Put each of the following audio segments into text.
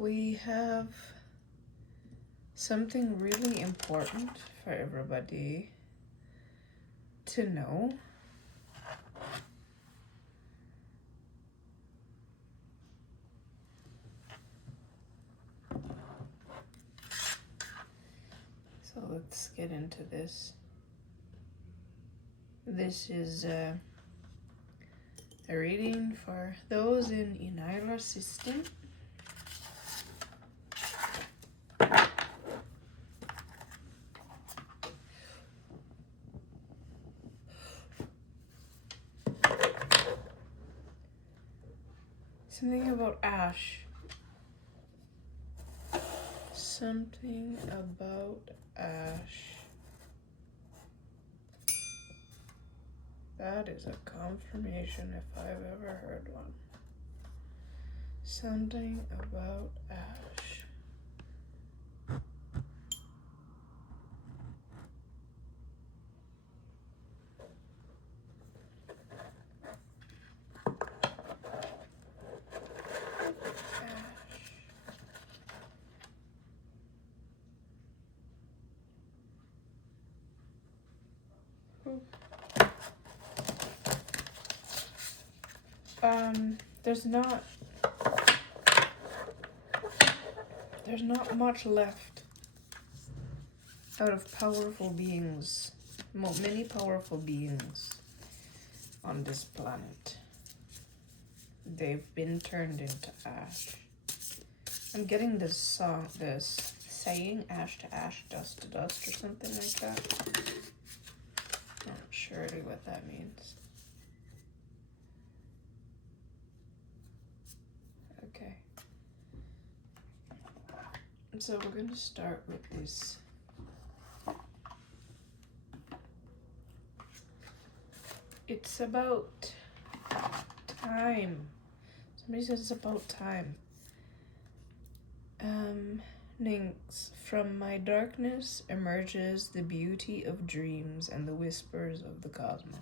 we have something really important for everybody to know. So let's get into this. This is a reading for those in ENYELAH system. Something about ash. Something about ash. That is a confirmation if I've ever heard one. Something about ash. There's not much left out of powerful beings, many powerful beings on this planet. They've been turned into ash. I'm getting this saying ash to ash, dust to dust, or something like that. I'm not sure what that means. Okay. So we're going to start with this. It's about time. Somebody says it's about time. Nynx, from my darkness emerges the beauty of dreams and the whispers of the cosmos.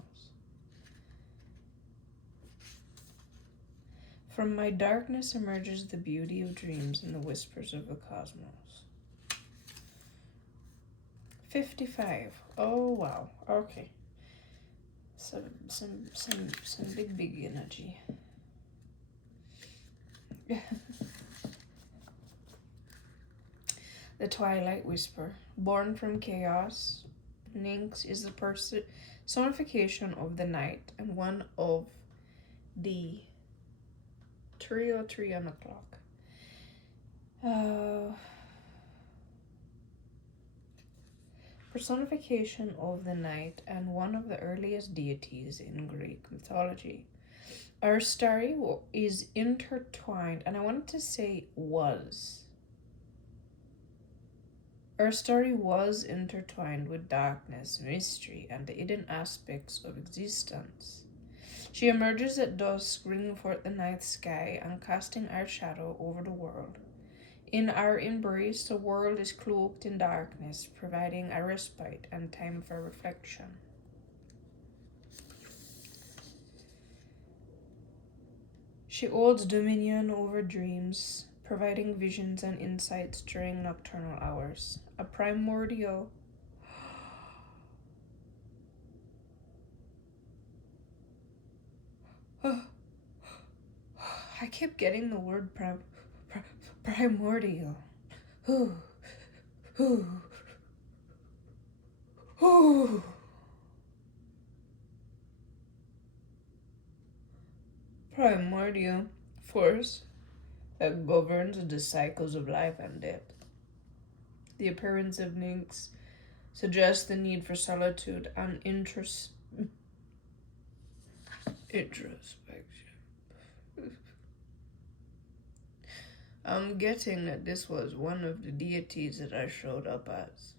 From my darkness emerges the beauty of dreams and the whispers of the cosmos. 55. Oh wow. Okay. Some big energy. The Twilight Whisper. Born from chaos, Nynx is the personification of the night and one of the 3:03 on the clock. Personification of the night and one of the earliest deities in Greek mythology. Our story is intertwined, and I wanted to say was. Our story was intertwined with darkness, mystery, and the hidden aspects of existence. She emerges at dusk, bringing forth the night sky and casting our shadow over the world. In our embrace, the world is cloaked in darkness, providing a respite and time for reflection. She holds dominion over dreams, providing visions and insights during nocturnal hours. A primordial I kept getting the word primordial. Primordial force that governs the cycles of life and death. The appearance of Nynx suggests the need for solitude and introspection. I'm getting that this was one of the deities that I showed up as.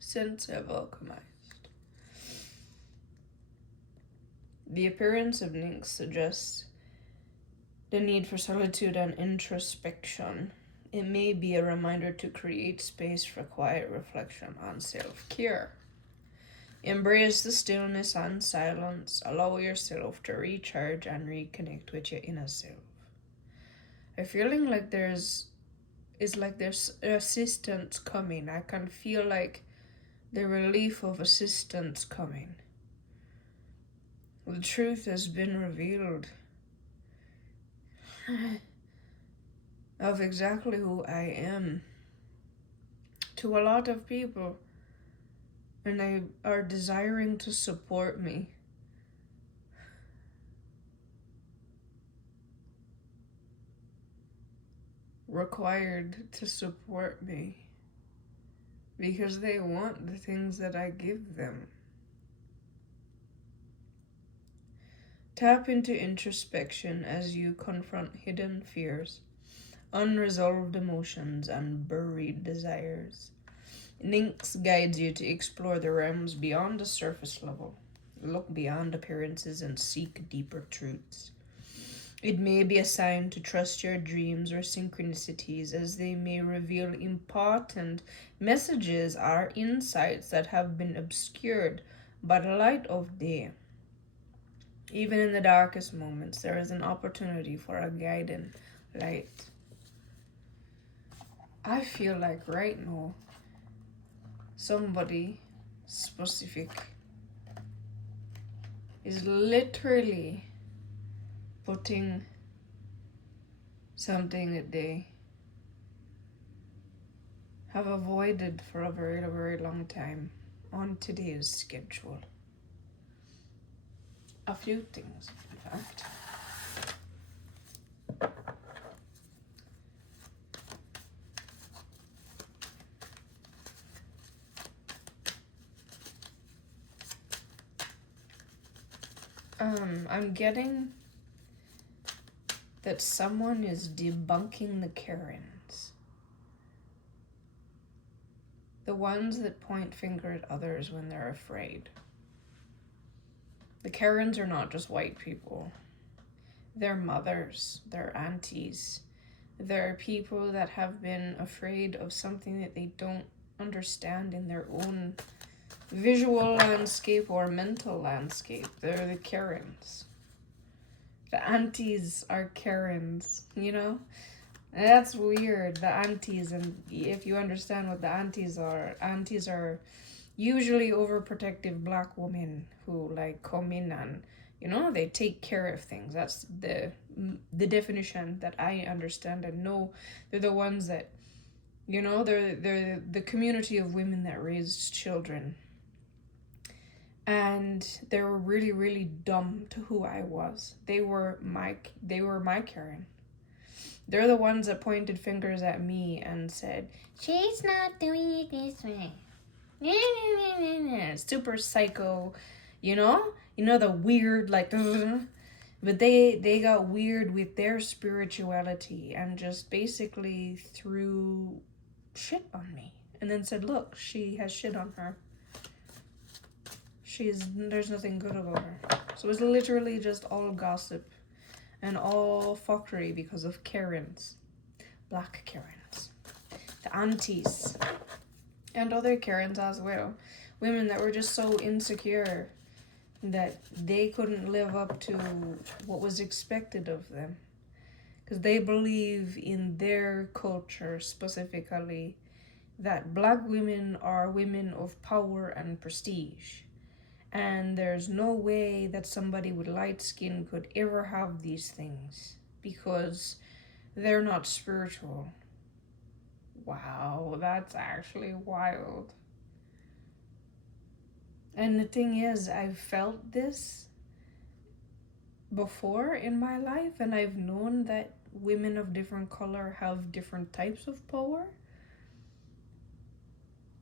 Since I've alchemized. The appearance of Nynx suggests the need for solitude and introspection. It may be a reminder to create space for quiet reflection on self-care. Embrace the stillness and silence. Allow yourself to recharge and reconnect with your inner self. I'm feeling like there's assistance coming. I can feel like the relief of assistance coming. The truth has been revealed of exactly who I am to a lot of people, and they are desiring to support me. Required to support me because they want the things that I give them. Tap into introspection as you confront hidden fears, unresolved emotions, and buried desires. Nyx guides you to explore the realms beyond the surface level. Look beyond appearances and seek deeper truths. It may be a sign to trust your dreams or synchronicities, as they may reveal important messages or insights that have been obscured by the light of day. Even in the darkest moments, there is an opportunity for a guiding light. I feel like right now, somebody specific is literally putting something that they have avoided for a very, very long time on today's schedule. A few things, in fact. I'm getting that someone is debunking the Karens. The ones that point finger at others when they're afraid. The Karens are not just white people. They're mothers, they're aunties. They're people that have been afraid of something that they don't understand in their own visual landscape or mental landscape. They're the Karens. The aunties are Karens, you know? That's weird, the aunties. And if you understand what the aunties are usually overprotective black women who like come in and, you know, they take care of things. That's the definition that I understand and know. They're the ones that, you know, they're the community of women that raised children. And they were really, really dumb to who I was. They were my Karen. They're the ones that pointed fingers at me and said, "She's not doing it this way." Super psycho, you know the weird, like, but they got weird with their spirituality and just basically threw shit on me and then said, "Look, she has shit on her. There's nothing good about her." So it's literally just all gossip and all fuckery because of Karens, black Karens, the aunties, and other Karens as well. Women that were just so insecure that they couldn't live up to what was expected of them. Because they believe in their culture specifically that black women are women of power and prestige. And there's no way that somebody with light skin could ever have these things because they're not spiritual. Wow, that's actually wild. And the thing is, I've felt this before in my life, and I've known that women of different color have different types of power.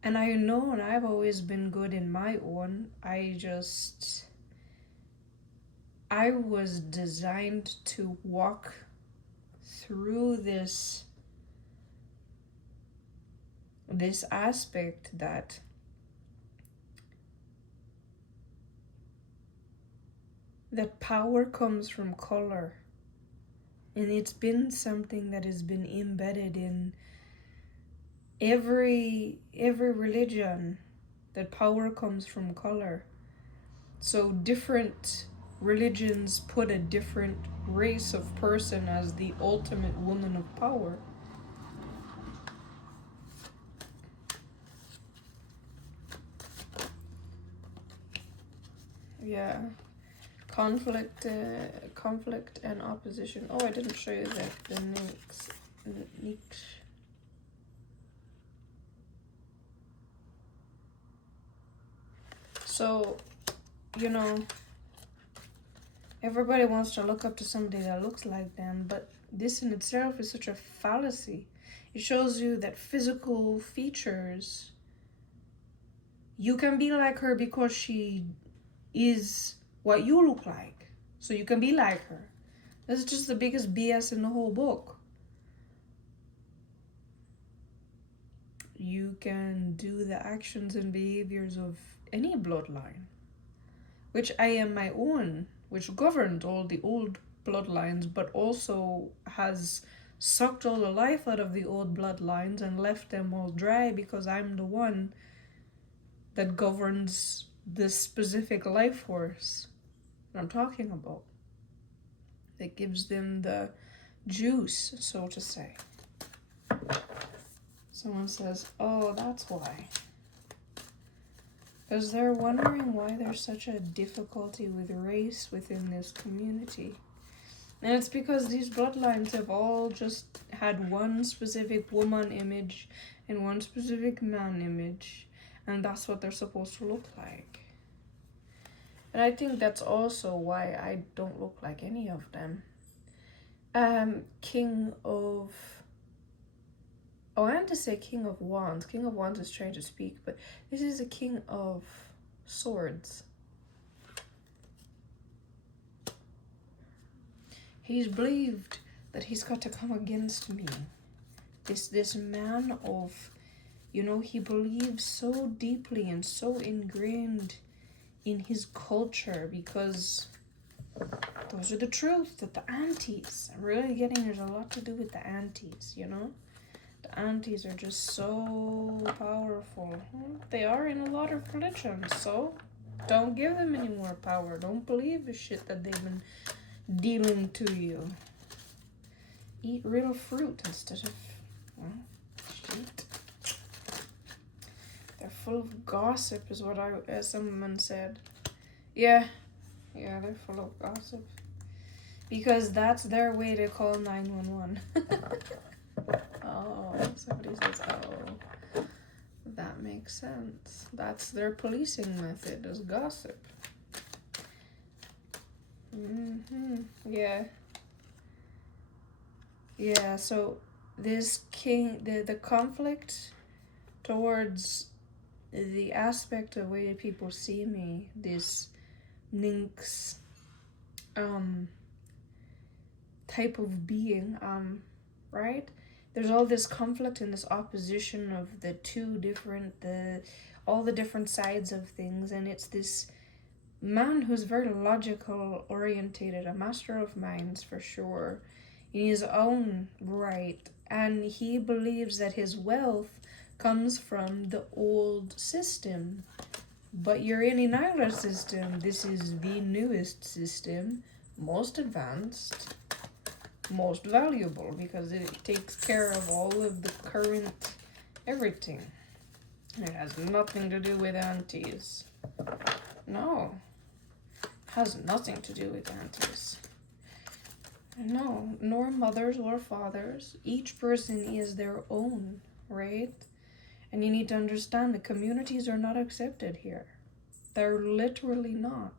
And I know, and I've always been good in my own. I was designed to walk through this aspect that power comes from color. And it's been something that has been embedded in every religion that power comes from color. So different religions put a different race of person as the ultimate woman of power. Yeah. Conflict and opposition. Oh, I didn't show you the niche. So, you know, everybody wants to look up to somebody that looks like them, but this in itself is such a fallacy. It shows you that physical features, you can be like her because she is what you look like. So you can be like her. That's just the biggest BS in the whole book. You can do the actions and behaviors of any bloodline, which I am my own, which governed all the old bloodlines, but also has sucked all the life out of the old bloodlines and left them all dry, because I'm the one that governs this specific life force that I'm talking about, that gives them the juice, so to say. Someone says, oh, that's why. Because they're wondering why there's such a difficulty with race within this community. And it's because these bloodlines have all just had one specific woman image and one specific man image, and that's what they're supposed to look like. And I think that's also why I don't look like any of them. King of... Oh, I want to say King of Wands. King of Wands is trying to speak, but this is a King of Swords. He's believed that he's got to come against me. This man of, you know, he believes so deeply and so ingrained in his culture, because those are the truth, that the aunties, I'm really getting there's a lot to do with the aunties, you know? The aunties are just so powerful. They are in a lot of religions, so don't give them any more power. Don't believe the shit that they've been dealing to you. Eat real fruit instead of, well, shit. They're full of gossip is what someone said. Yeah, they're full of gossip. Because that's their way to call 911. Oh, somebody says, oh, that makes sense. That's their policing method, is gossip. Yeah. Yeah, so this king, the conflict towards the aspect of way people see me, this Nynx type of being, right? There's all this conflict and this opposition of the all the different sides of things, and it's this man who's very logical orientated, a master of minds for sure, in his own right, and he believes that his wealth comes from the old system. But you're in ENYELAH system. This is the newest system, most advanced, most valuable, because it takes care of all of the current everything. And it has nothing to do with aunties. No. It has nothing to do with aunties. No, nor mothers or fathers. Each person is their own, right? And you need to understand the communities are not accepted here. They're literally not.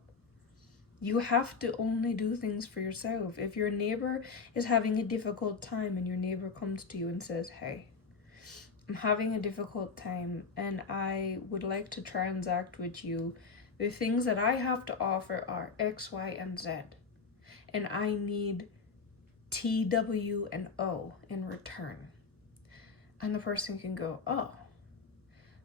You have to only do things for yourself. If your neighbor is having a difficult time and your neighbor comes to you and says, hey, I'm having a difficult time and I would like to transact with you. The things that I have to offer are X, Y, and Z. And I need T, W, and O in return. And the person can go, oh,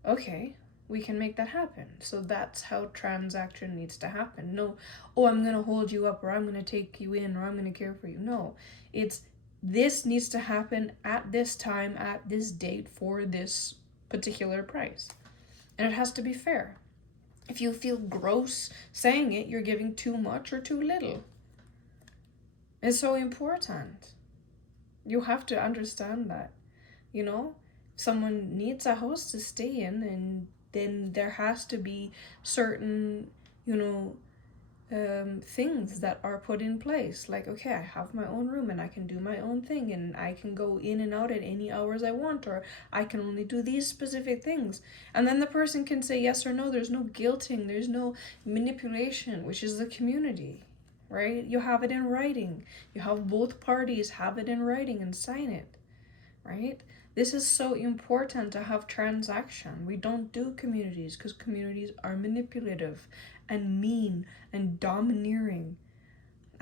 okay, we can make that happen. So that's how transaction needs to happen. No, oh, I'm going to hold you up, or I'm going to take you in, or I'm going to care for you. No, it's this needs to happen at this time, at this date, for this particular price. And it has to be fair. If you feel gross saying it, you're giving too much or too little. It's so important. You have to understand that, you know? Someone needs a house to stay in, and then there has to be certain, you know, things that are put in place. Like, okay, I have my own room and I can do my own thing, and I can go in and out at any hours I want, or I can only do these specific things. And then the person can say yes or no. There's no guilting, there's no manipulation, which is the community, right? You have it in writing. You have both parties have it in writing and sign it, right? This is so important to have transaction. We don't do communities because communities are manipulative and mean and domineering.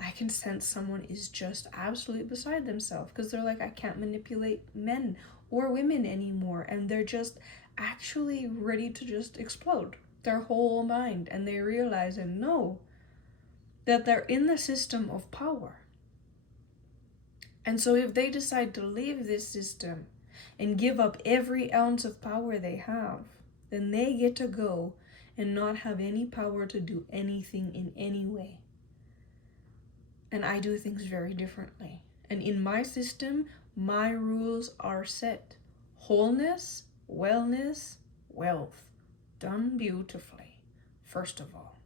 I can sense someone is just absolutely beside themselves because they're like, I can't manipulate men or women anymore. And they're just actually ready to just explode their whole mind. And they realize and know that they're in the system of power. And so if they decide to leave this system and give up every ounce of power they have, then they get to go and not have any power to do anything in any way. And I do things very differently. And in my system, my rules are set. Wholeness, wellness, wealth. Done beautifully, first of all.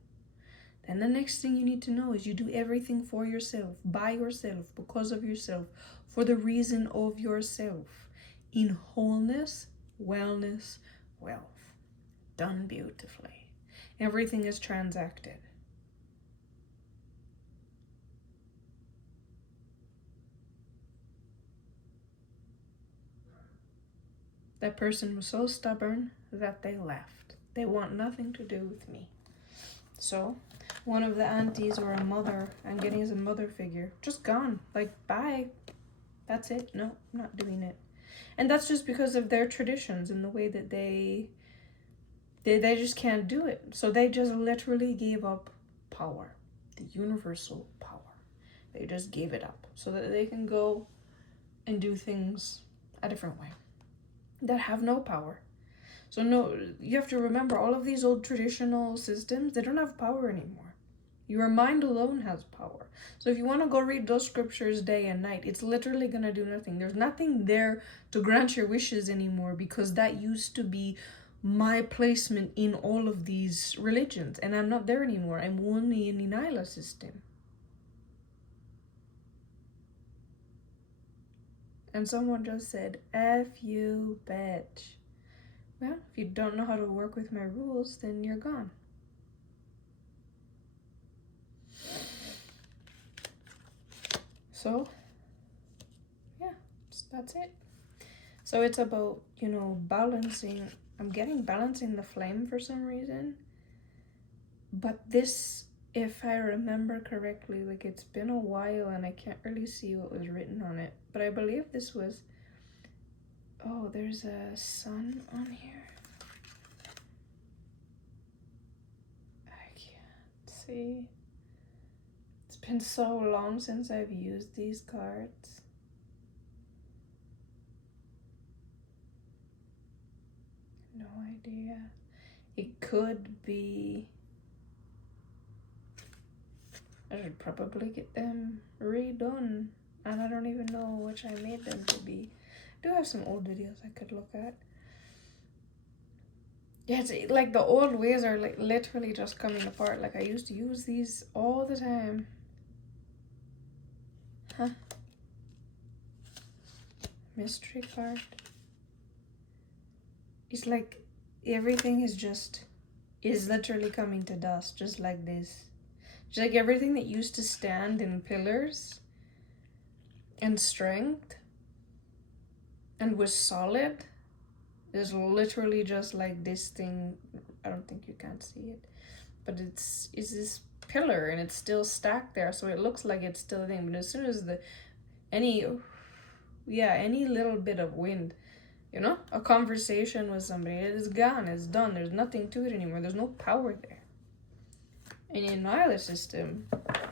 Then the next thing you need to know is you do everything for yourself, by yourself, because of yourself, for the reason of yourself. In wholeness, wellness, wealth. Done beautifully. Everything is transacted. That person was so stubborn that they left. They want nothing to do with me. So, one of the aunties or a mother, I'm getting as a mother figure, just gone. Like, bye. That's it. No, I'm not doing it. And that's just because of their traditions and the way that they just can't do it. So they just literally gave up power, the universal power. They just gave it up so that they can go and do things a different way that have no power. So no, you have to remember all of these old traditional systems, they don't have power anymore. Your mind alone has power. So if you want to go read those scriptures day and night, it's literally going to do nothing. There's nothing there to grant your wishes anymore because that used to be my placement in all of these religions. And I'm not there anymore. I'm only in the ENYELAH system. And someone just said, F you, bitch. Well, if you don't know how to work with my rules, then you're gone. So, yeah, that's it. So it's about, you know, balancing. I'm getting balancing the flame for some reason. But this, if I remember correctly, like it's been a while and I can't really see what was written on it. But I believe this was, oh, there's a sun on here. I can't see. It's been so long since I've used these cards. No idea. It could be, I should probably get them redone. And I don't even know which I made them to be. I do have some old videos I could look at. Yeah, it's like the old ways are like literally just coming apart. Like I used to use these all the time. Huh? Mystery card. It's like everything is literally coming to dust, just like this. Just like everything that used to stand in pillars and strength and was solid is literally just like this thing. I don't think you can see it, but it's this pillar and it's still stacked there, so it looks like it's still a thing. But as soon as any little bit of wind, you know, a conversation with somebody, it is gone, it's done, there's nothing to it anymore, there's no power there. And in ENYELAH system,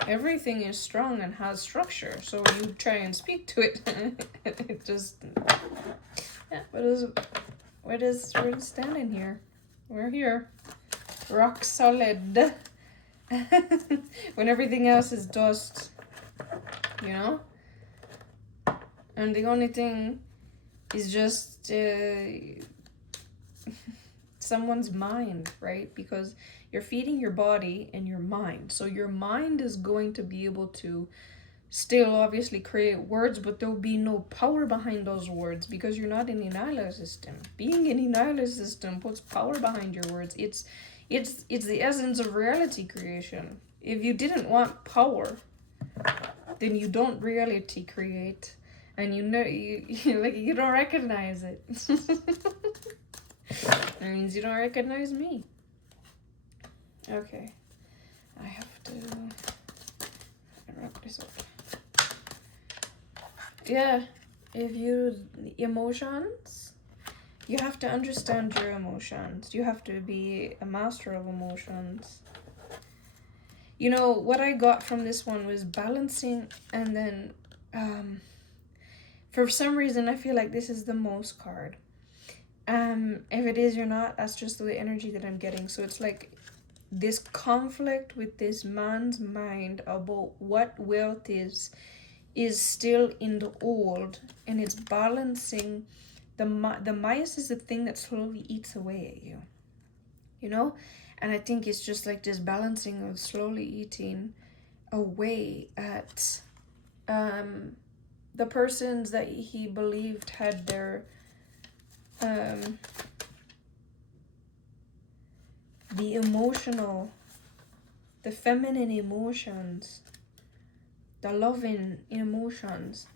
everything is strong and has structure, so you try and speak to it, it just, yeah, we're just standing here. We're here. Rock solid. When everything else is dust, you know? And the only thing is just someone's mind, right? Because you're feeding your body and your mind. So your mind is going to be able to still obviously create words, but there'll be no power behind those words because you're not in the ENYELAH system. Being in the ENYELAH system puts power behind your words. It's the essence of reality creation. If you didn't want power, then you don't reality create, and you know you don't recognize it. That means you don't recognize me. Okay, I have to wrap this up. Yeah, if you emotions, you have to understand your emotions. You have to be a master of emotions. You know, what I got from this one was balancing, and then for some reason I feel like this is the most card. If it is, you're not, that's just the energy that I'm getting. So it's like this conflict with this man's mind about what wealth is still in the old, and it's balancing. The mice is the thing that slowly eats away at you, you know? And I think it's just like this balancing of slowly eating away at the persons that he believed had their the emotional, the feminine emotions, the loving emotions,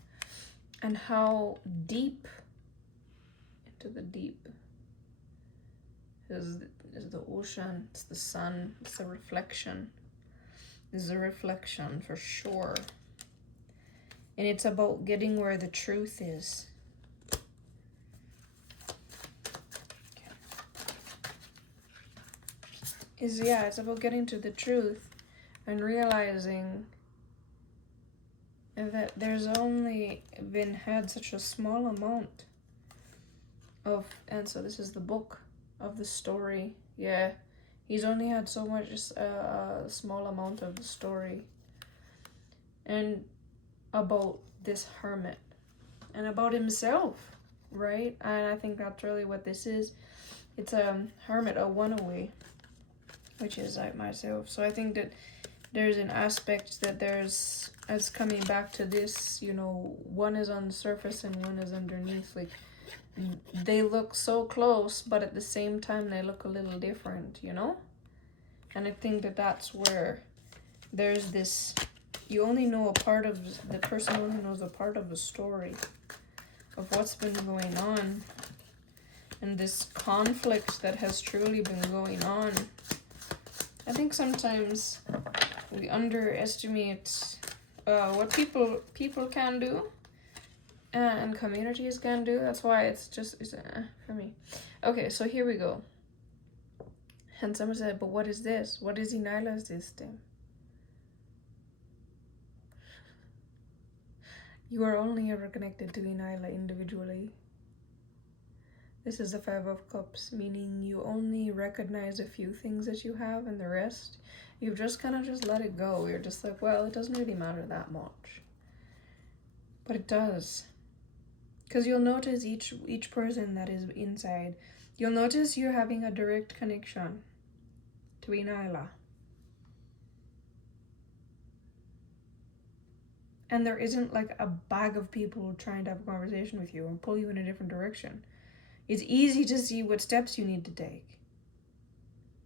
and how deep into the deep is the ocean, it's the sun, it's the reflection. It's a reflection for sure. And it's about getting where the truth is. It's about getting to the truth and realizing that there's only been had such a small amount of, and so this is the book of the story. Yeah, he's only had so much, a small amount of the story, and about this hermit and about himself, right? And I think that's really what this is. It's a hermit, a one-away, which is like myself. So I think that there's an aspect that there's, as coming back to this, you know, one is on the surface and one is underneath. Like, they look so close, but at the same time they look a little different, you know? And I think that that's where there's this, you only know a part of, the person only knows a part of the story of what's been going on, and this conflict that has truly been going on. I think sometimes we underestimate what people can do and communities can do. That's why it's for me. Okay, so here we go. And someone said, but what is this? What is ENYELAH system? You are only ever connected to ENYELAH individually. This is the Five of Cups, meaning you only recognize a few things that you have, and the rest, you've just kind of just let it go. You're just like, well, it doesn't really matter that much. But it does. Because you'll notice each person that is inside, you'll notice you're having a direct connection to ENYELAH. And there isn't like a bag of people trying to have a conversation with you and pull you in a different direction. It's easy to see what steps you need to take.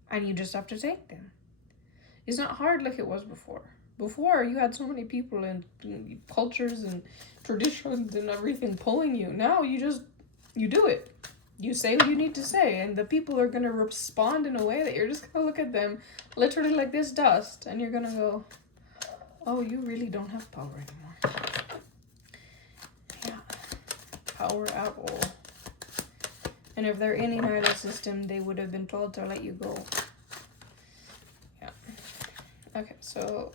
And you just have to take them. It's not hard like it was before. Before, you had so many people and cultures and traditions and everything pulling you. Now, you do it. You say what you need to say, and the people are going to respond in a way that you're just going to look at them literally like this dust, and you're going to go, oh, you really don't have power anymore. Yeah. Power at all. And if they're in ENYELAH system, they would have been told to let you go. Yeah. Okay, so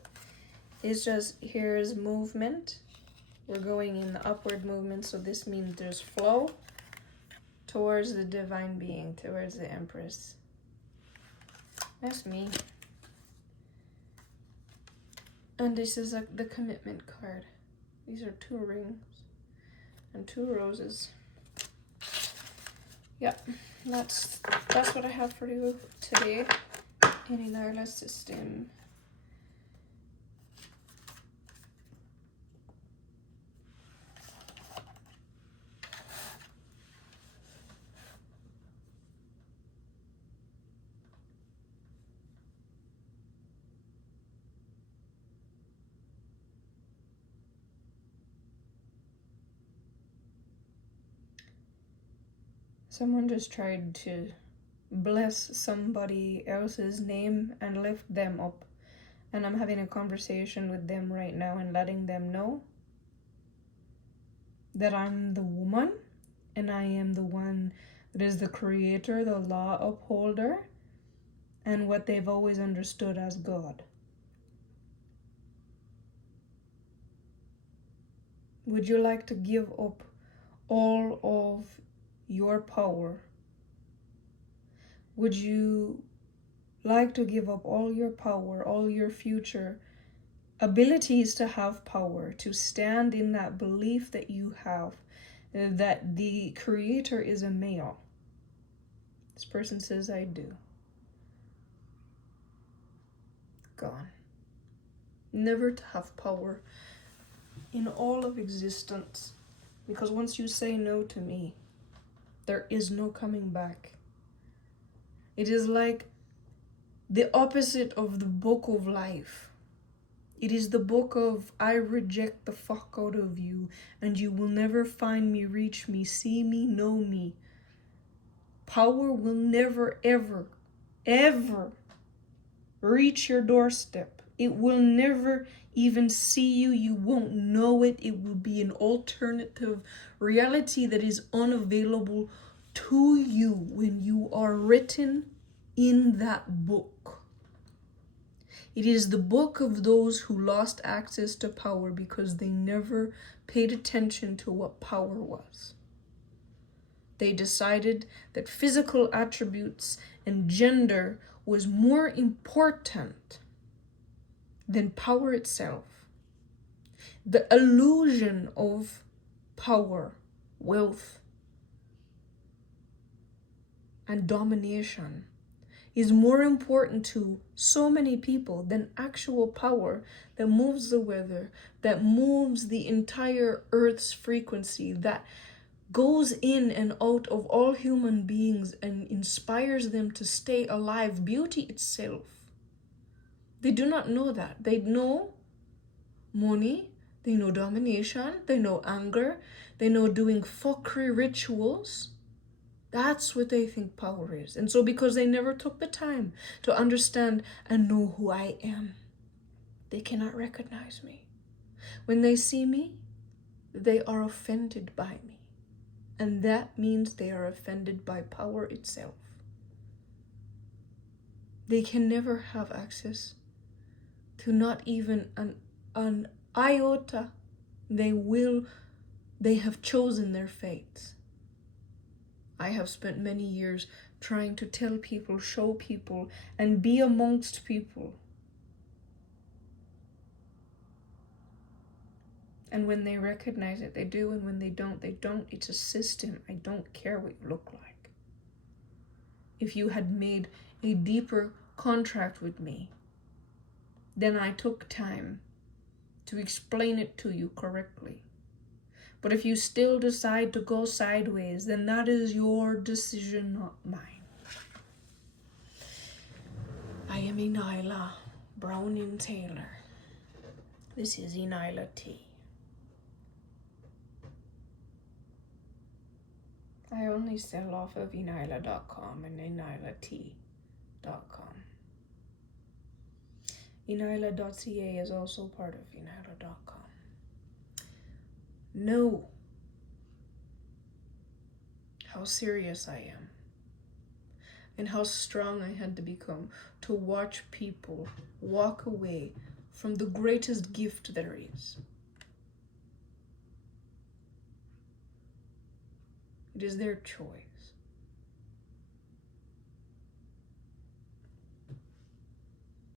it's just, here's movement. We're going in the upward movement, so this means there's flow towards the divine being, towards the Empress. That's me. And this is the commitment card. These are 2 rings and 2 roses. Yep, that's what I have for you today in ENYELAH system. Someone just tried to bless somebody else's name and lift them up. And I'm having a conversation with them right now and letting them know that I'm the woman and I am the one that is the creator, the law upholder, and what they've always understood as God. Would you like to give up all of your power? Would you like to give up all your power, all your future abilities to have power, to stand in that belief that you have, that the creator is a male? This person says, I do. Gone. Never to have power in all of existence. Because once you say no to me, there is no coming back. It is like the opposite of the book of life. It is the book of, I reject the fuck out of you, and you will never find me, reach me, see me, know me. Power will never, ever, ever reach your doorstep. It will never even see you. You won't know it. It will be an alternative reality that is unavailable to you when you are written in that book. It is the book of those who lost access to power because they never paid attention to what power was. They decided that physical attributes and gender was more important than power itself. The illusion of power, wealth, and domination is more important to so many people than actual power that moves the weather, that moves the entire Earth's frequency, that goes in and out of all human beings and inspires them to stay alive, beauty itself. They do not know that. They know money, they know domination, they know anger, they know doing fuckery rituals. That's what they think power is. And so because they never took the time to understand and know who I am, they cannot recognize me. When they see me, they are offended by me. And that means they are offended by power itself. They can never have access to not even an iota. They have chosen their fates. I have spent many years trying to tell people, show people, and be amongst people. And when they recognize it, they do, and when they don't, they don't. It's a system. I don't care what you look like. If you had made a deeper contract with me, then I took time to explain it to you correctly. But if you still decide to go sideways, then that is your decision, not mine. I am ENYELAH Browning Taylor. This is ENYELAH Tea. I only sell off of ENYELAH.com and ENYELAHtea.com. ENYELAH.ca is also part of ENYELAH.com. Know how serious I am and how strong I had to become to watch people walk away from the greatest gift there is. It is their choice.